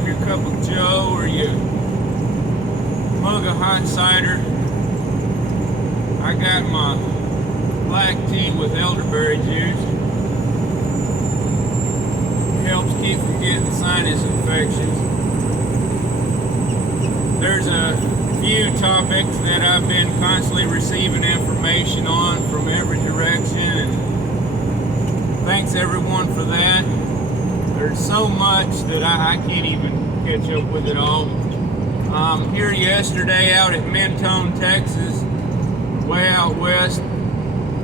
grab your cup of joe or your mug of hot cider. I got my black tea with elderberry juice. It helps keep from getting sinus infections. There's a few topics that I've been constantly receiving information on from every direction, and thanks everyone for that. There's so much that I can't even catch up with it all. Here yesterday out at Mentone, Texas, way out west,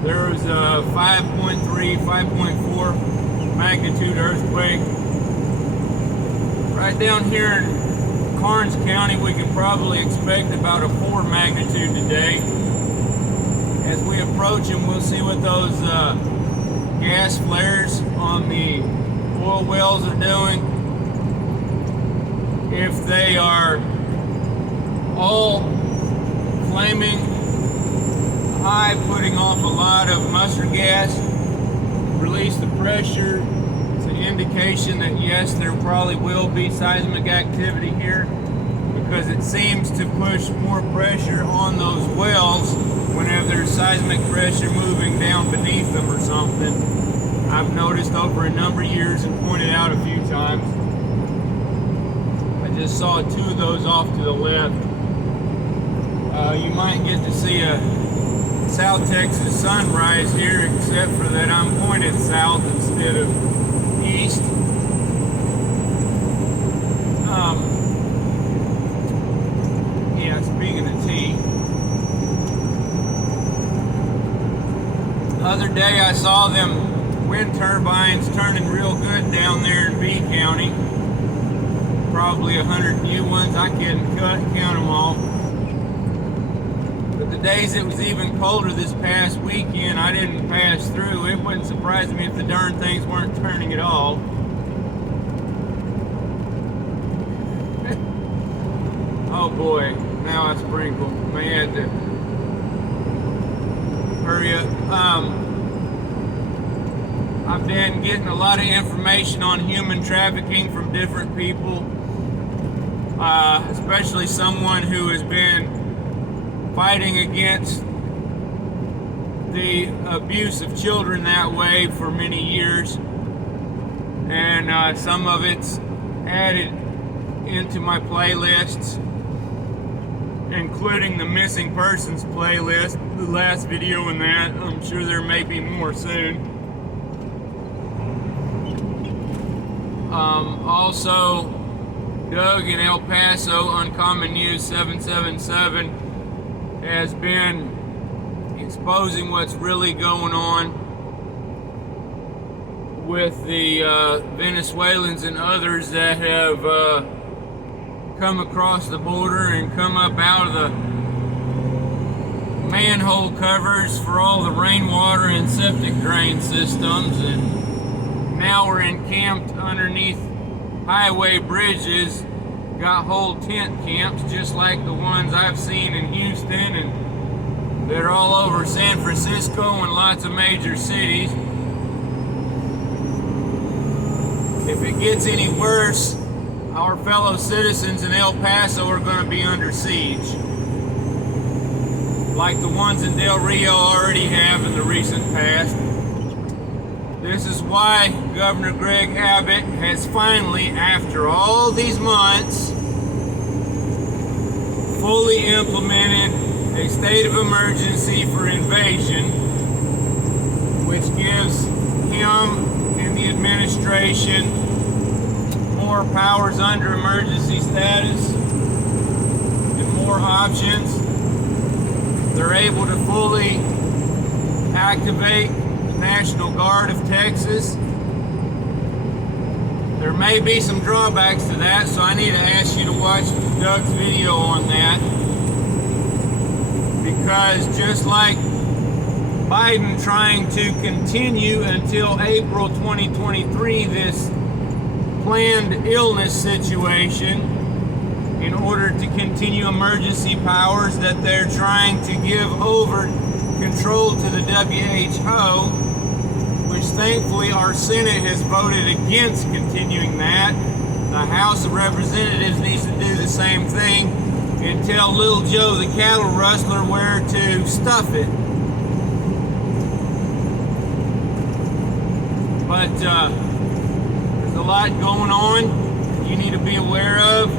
there was a 5.3, 5.4 magnitude earthquake. Right down here in Karnes County, we can probably expect about a 4 magnitude today. As we approach them, we'll see what those gas flares on the oil wells are doing. If they are all flaming high, putting off a lot of mustard gas, release the pressure. It's an indication that yes, there probably will be seismic activity here, because it seems to push more pressure on those wells whenever there's seismic pressure moving down beneath them or something. I've noticed over a number of years and pointed out a few times. I just saw 2 of those off to the left. You might get to see a South Texas sunrise here, except for that I'm pointed south instead of east. Yeah, speaking of tea, the other day I saw them wind turbines turning real good down there in B County. Probably 100 new ones. I couldn't count them all. But the days it was even colder this past weekend, I didn't pass through. It wouldn't surprise me if the darn things weren't turning at all. Oh boy, now I sprinkle. May have to hurry up. I've been getting a lot of information on human trafficking from different people, especially someone who has been fighting against the abuse of children that way for many years, and some of it's added into my playlists, including the missing persons playlist, the last video in that. I'm sure there may be more soon. Also, Doug in El Paso, Uncommon News 777, has been exposing what's really going on with the Venezuelans and others that have come across the border and come up out of the manhole covers for all the rainwater and septic drain systems, and now we're encamped underneath highway bridges, got whole tent camps just like the ones I've seen in Houston, and they're all over San Francisco and lots of major cities. If it gets any worse, our fellow citizens in El Paso are going to be under siege, like the ones in Del Rio already have in the recent past. This is why Governor Greg Abbott has finally, after all these months, fully implemented a state of emergency for invasion, which gives him and the administration more powers under emergency status and more options. They're able to fully activate National Guard of Texas. There may be some drawbacks to that, so I need to ask you to watch Doug's video on that, because just like Biden trying to continue until April 2023 this planned illness situation in order to continue emergency powers that they're trying to give over control to the WHO, which thankfully our Senate has voted against continuing that. The House of Representatives needs to do the same thing and tell Little Joe the cattle rustler where to stuff it. But there's a lot going on you need to be aware of.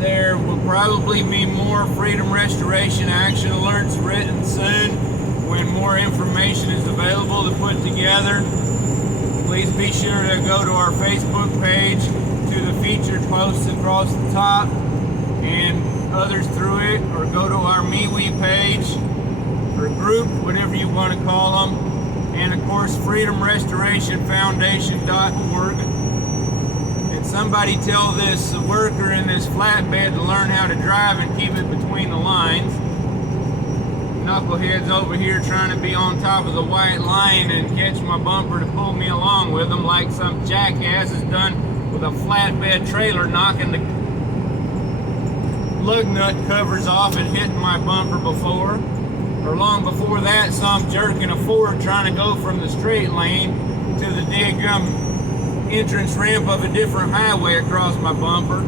There will probably be more freedom restoration action alerts written soon when more information is available to put together. Please be sure to go to our Facebook page, to the featured posts across the top and others through it, or go to our MeWe page or group, whatever you want to call them, and of course freedomrestorationfoundation.org. And somebody tell this worker in this flatbed to learn how to drive and keep it between the lines. Knuckleheads over here trying to be on top of the white line and catch my bumper to pull me along with them, like some jackass has done with a flatbed trailer, knocking the lug nut covers off and hitting my bumper before. Or long before that, some jerk in a Ford trying to go from the straight lane to the daggum entrance ramp of a different highway across my bumper.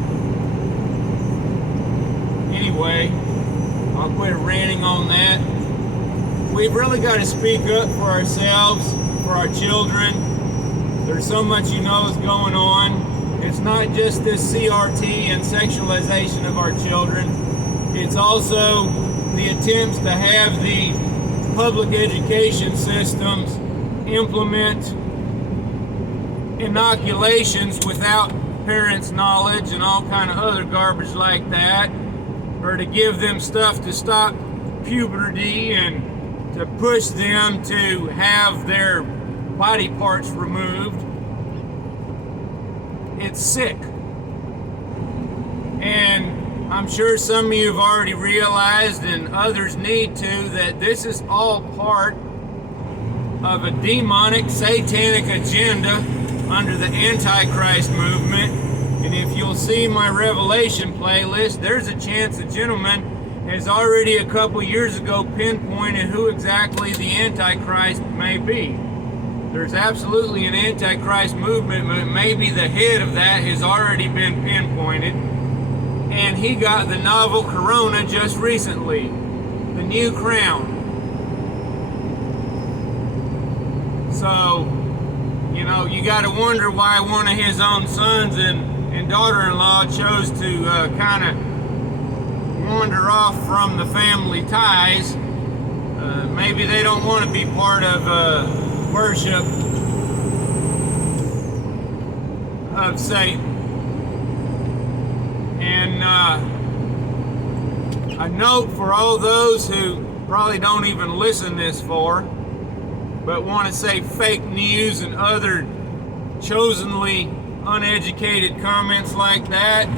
Anyway, I'll quit ranting on that. We've really got to speak up for ourselves, for our children. There's so much is going on. It's not just this CRT and sexualization of our children. It's also the attempts to have the public education systems implement inoculations without parents' knowledge and all kind of other garbage like that, or to give them stuff to stop puberty and to push them to have their body parts removed. It's sick. And I'm sure some of you have already realized, and others need to, that this is all part of a demonic, satanic agenda under the Antichrist movement. And if you'll see my Revelation playlist, there's a chance a gentleman has already a couple years ago pinpointed who exactly the Antichrist may be. There's absolutely an Antichrist movement, but maybe the head of that has already been pinpointed. And he got the novel Corona just recently, the new crown. So, you got to wonder why one of his own sons and daughter-in-law chose to kind of wander off from the family ties. Maybe they don't want to be part of worship of Satan. And a note for all those who probably don't even listen this far, but want to say fake news and other chosenly uneducated comments like that.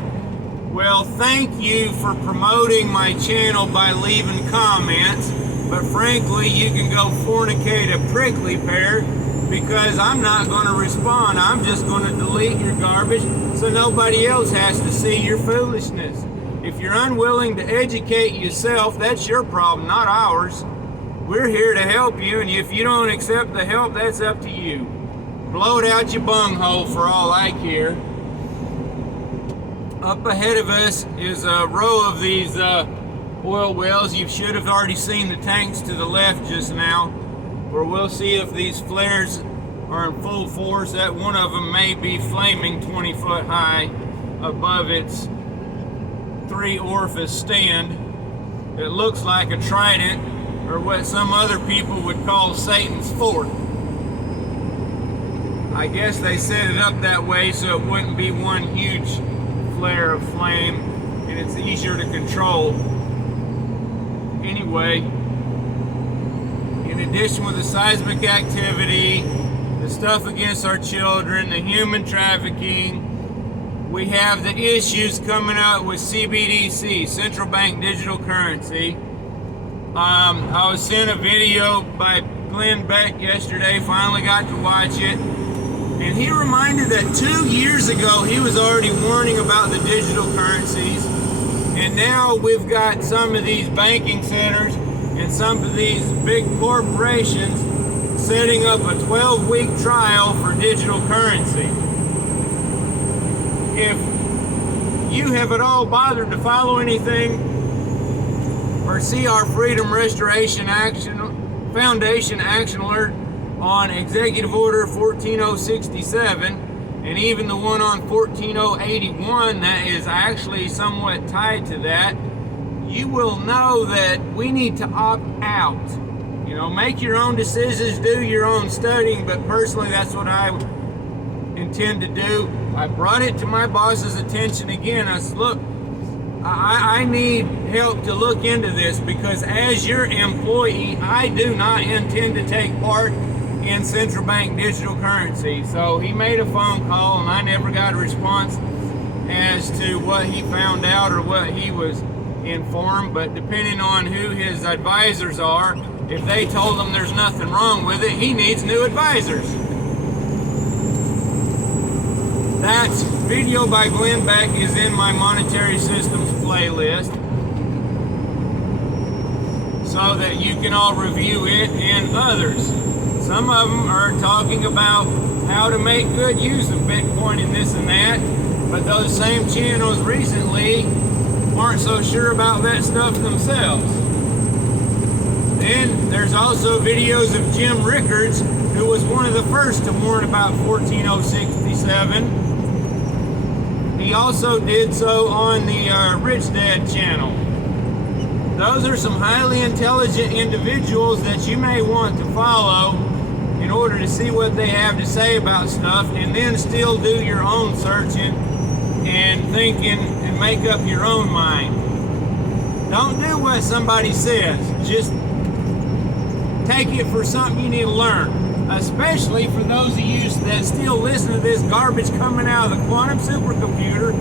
Well, thank you for promoting my channel by leaving comments, but frankly, you can go fornicate a prickly pear, because I'm not going to respond. I'm just going to delete your garbage so nobody else has to see your foolishness. If you're unwilling to educate yourself, that's your problem, not ours. We're here to help you, and if you don't accept the help, that's up to you. Blow it out your bunghole for all I care. Up ahead of us is a row of these oil wells. You should have already seen the tanks to the left just now, where we'll see if these flares are in full force. That one of them may be flaming 20 foot high above its 3 orifice stand. It looks like a trident, or what some other people would call Satan's fork. I guess they set it up that way so it wouldn't be one huge flare of flame, and it's easier to control. Anyway, in addition with the seismic activity, the stuff against our children, the human trafficking, we have the issues coming out with CBDC, Central Bank Digital Currency. I was sent a video by Glenn Beck yesterday, finally got to watch it, and he reminded that 2 years ago he was already warning about the digital currencies, and now we've got some of these banking centers and some of these big corporations setting up a 12-week trial for digital currency. if you have at all bothered to follow anything or see our Freedom Restoration Foundation action alert on Executive Order 14067, and even the one on 14081 that is actually somewhat tied to that, you will know that we need to opt out. You know, make your own decisions, do your own studying, but personally that's what I intend to do. I brought it to my boss's attention again. I said, look, I need help to look into this, because as your employee, I do not intend to take part in central bank digital currency. So he made a phone call and I never got a response as to what he found out or what he was informed, but depending on who his advisors are, if they told him there's nothing wrong with it, he needs new advisors. That video by Glenn Beck is in my Monetary Systems playlist, so that you can all review it and others. Some of them are talking about how to make good use of Bitcoin and this and that, but those same channels recently weren't so sure about that stuff themselves. Then there's also videos of Jim Rickards, who was one of the first to warn about 14067. He also did so on the Rich Dad channel. Those are some highly intelligent individuals that you may want to follow in order to see what they have to say about stuff, and then still do your own searching and thinking and make up your own mind. Don't do what somebody says. Just take it for something you need to learn. Especially for those of you that still listen to this garbage coming out of the quantum supercomputer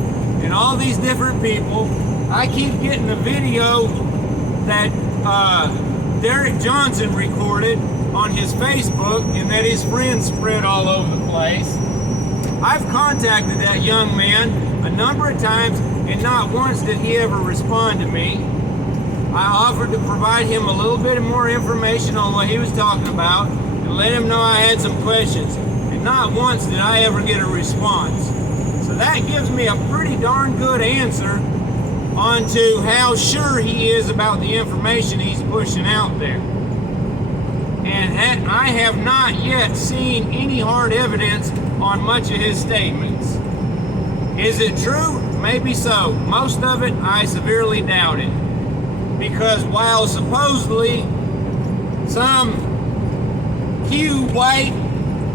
and all these different people. I keep getting a video that Derek Johnson recorded on his Facebook and that his friends spread all over the place. I've contacted that young man a number of times, and not once did he ever respond to me. I offered to provide him a little bit more information on what he was talking about and let him know I had some questions, and not once did I ever get a response. So that gives me a pretty darn good answer onto how sure he is about the information he's pushing out there. And I have not yet seen any hard evidence on much of his statements. Is it true? Maybe so. Most of it, I severely doubt it. Because while supposedly some Q, white,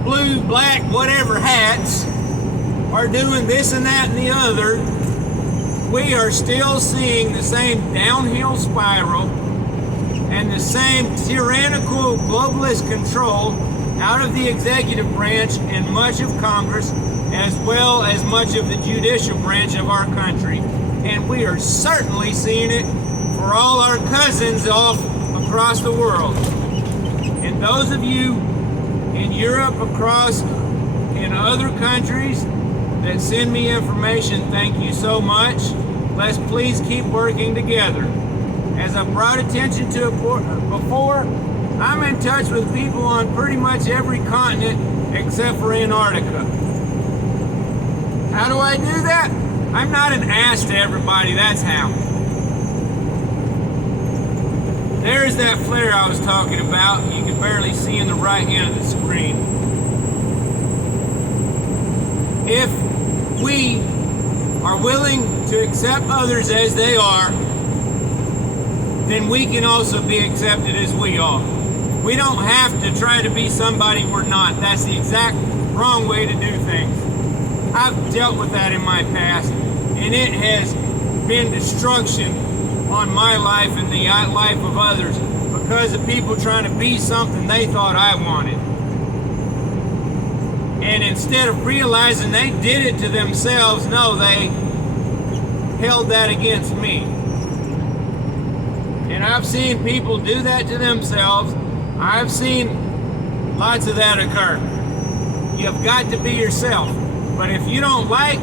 blue, black, whatever hats are doing this and that and the other, we are still seeing the same downhill spiral and the same tyrannical globalist control out of the executive branch and much of Congress, as well as much of the judicial branch of our country. And we are certainly seeing it for all our cousins off across the world. And those of you in Europe, across in other countries that send me information, thank you so much. Let's please keep working together. As I brought attention to it before, I'm in touch with people on pretty much every continent except for Antarctica. How do I do that? I'm not an ass to everybody, that's how. There's that flare I was talking about. You can barely see in the right hand of the screen. If we are willing to accept others as they are, then we can also be accepted as we are. We don't have to try to be somebody we're not. That's the exact wrong way to do things. I've dealt with that in my past, and it has been destruction on my life and the life of others because of people trying to be something they thought I wanted. And instead of realizing they did it to themselves, no, they held that against me. And I've seen people do that to themselves. I've seen lots of that occur. You've got to be yourself. But if you don't like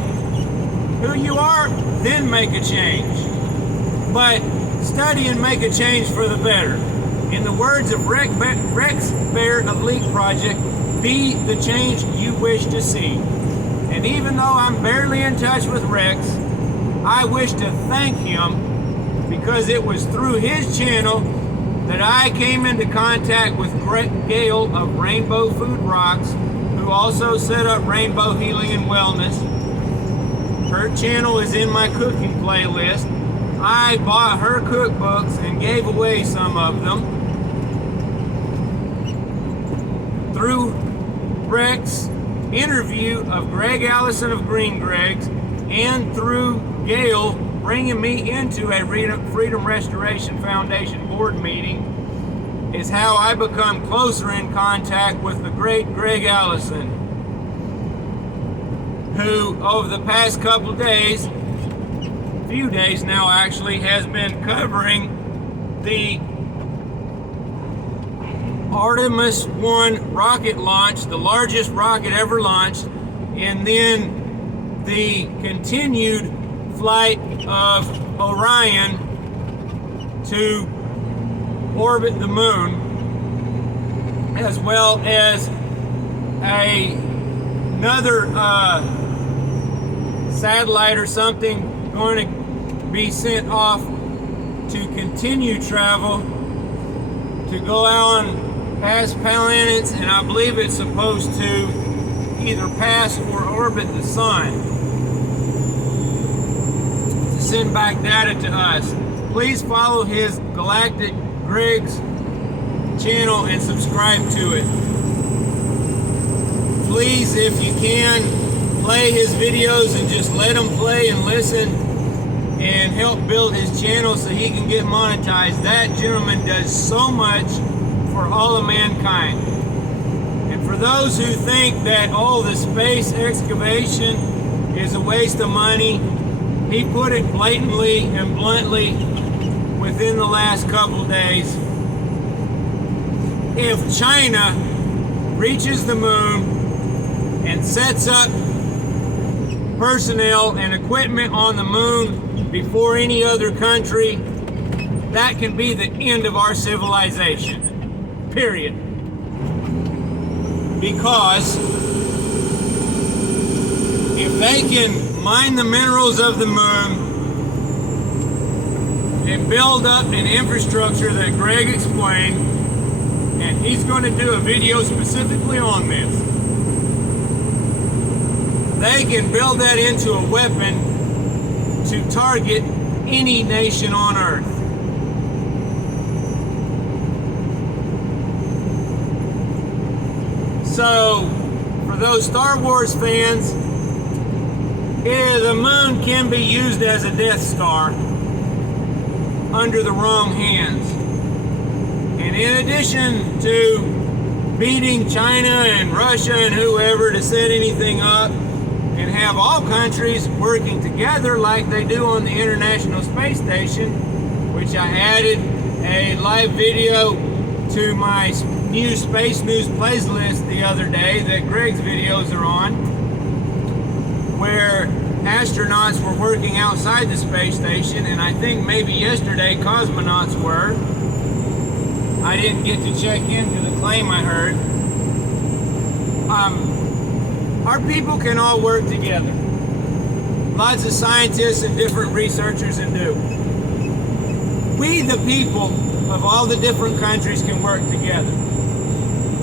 who you are, then make a change. But study and make a change for the better. In the words of Rex Bear of Leak Project, be the change you wish to see. And even though I'm barely in touch with Rex, I wish to thank him because it was through his channel that I came into contact with Gail of Rainbow Food Rocks, who also set up Rainbow Healing and Wellness. Her channel is in my cooking playlist. I bought her cookbooks and gave away some of them. Through Rex interview of Greg Allison of Green Greg's, and through Gail bringing me into a Freedom Restoration Foundation board meeting, is how I become closer in contact with the great Greg Allison, who over the past couple days, few days now actually, has been covering the Artemis Moon rocket launch, the largest rocket ever launched, and then the continued flight of Orion to orbit the moon, as well as another satellite or something going to be sent off to continue travel to go on past planets, and I believe it's supposed to either pass or orbit the sun to send back data to us. Please follow his Galactic Greg's channel and subscribe to it. Please, if you can, play his videos and just let him play and listen and help build his channel so he can get monetized. That gentleman does so much for all of mankind. And for those who think that the space excavation is a waste of money, he put it blatantly and bluntly within the last couple days. If China reaches the moon and sets up personnel and equipment on the moon before any other country, that can be the end of our civilization. Period. Because if they can mine the minerals of the moon and build up an infrastructure that Greg explained, and he's going to do a video specifically on this, they can build that into a weapon to target any nation on Earth. So, for those Star Wars fans, the moon can be used as a Death Star under the wrong hands. And in addition to beating China and Russia and whoever to set anything up and have all countries working together like they do on the International Space Station, which I added a live video to my new Space News playlist the other day that Greg's videos are on, where astronauts were working outside the space station, and I think maybe yesterday cosmonauts were. I didn't get to check into the claim I heard. Our people can all work together. Lots of scientists and different researchers and do. We, the people of all the different countries, can work together.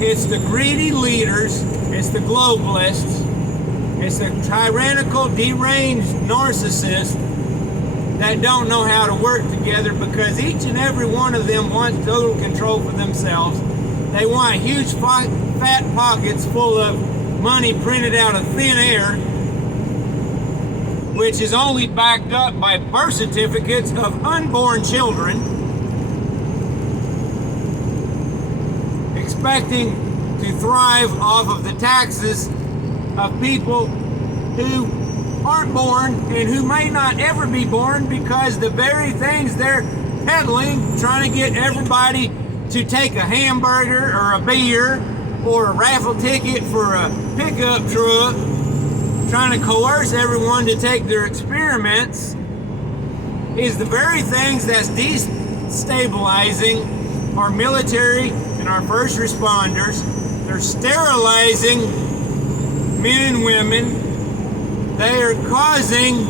It's the greedy leaders, it's the globalists, it's the tyrannical, deranged narcissists that don't know how to work together, because each and every one of them wants total control for themselves. They want huge fat pockets full of money printed out of thin air, which is only backed up by birth certificates of unborn children, expecting to thrive off of the taxes of people who aren't born and who may not ever be born, because the very things they're peddling, trying to get everybody to take a hamburger or a beer or a raffle ticket for a pickup truck, trying to coerce everyone to take their experiments, is the very things that's destabilizing our military and our first responders. They're sterilizing men and women They are causing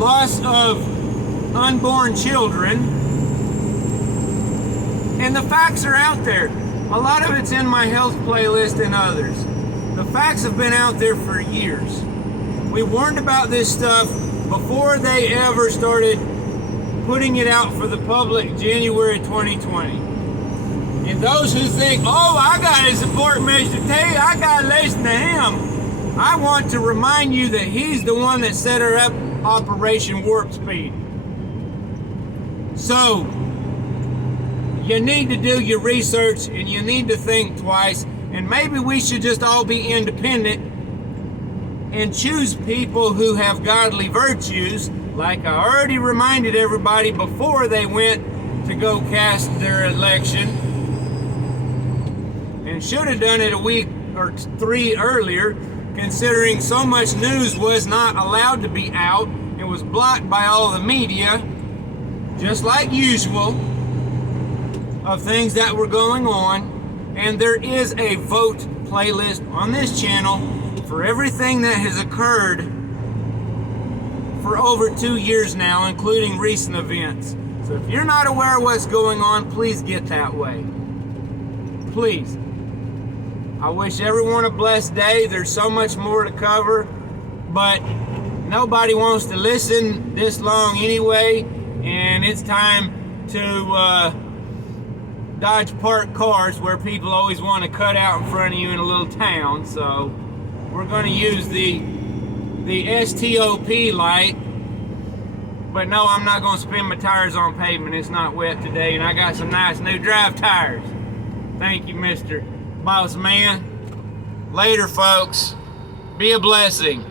loss of unborn children. And the facts are out there. A lot of it's in my health playlist and others. The facts have been out there for years. We warned about this stuff before they ever started putting it out for the public January 2020. And those who think, oh, I gotta support Mr. T, I gotta listen to him. I want to remind you that he's the one that set her up Operation Warp Speed. So, you need to do your research and you need to think twice, and maybe we should just all be independent and choose people who have godly virtues, like I already reminded everybody before they went to go cast their election, and should have done it a week or 3 earlier, considering so much news was not allowed to be out and was blocked by all the media, just like usual, of things that were going on. And there is a vote playlist on this channel for everything that has occurred for over 2 years now, including recent events. So if you're not aware of what's going on, please get that way. Please. I wish everyone a blessed day. There's so much more to cover, but nobody wants to listen this long anyway, and it's time to dodge parked cars where people always want to cut out in front of you in a little town. So we're going to use the STOP light, but no, I'm not going to spin my tires on pavement. It's not wet today, and I got some nice new drive tires. Thank you, Mr. Boss Man. Later, folks. Be a blessing.